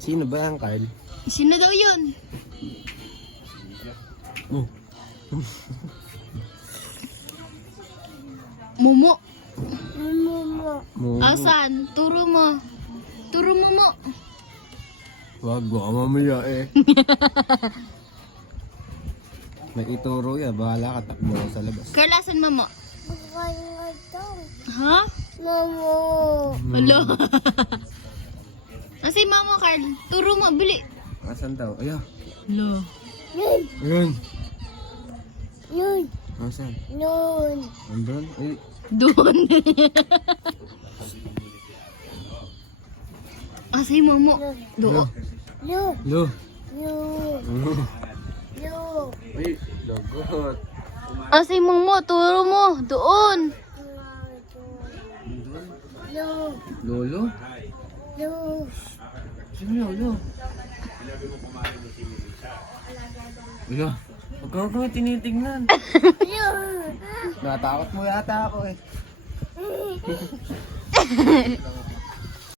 Sino ba yan, Carl? Sino daw yun? Oh. Momo. Mo. Asan? Turo mo. Turo mo mo. Wag, baka mamaya eh. May ituro yan, bahala ka, takbo ka sa labas. Carl, asan mo mo? Ha? Hello. Asan yung mama, Carl? Turo mo, bili. Asan daw? Ayan. Hello. Ayun. Asan? Andun? Ay. Doon. Asan yung mama? Doon. Lo. Ay, lagot. Asan yung mama? Turo mo. Doon. Lolo? Sino lolo? Ayan. Huwag ka kami tinitignan. Natakot mo yata ako eh.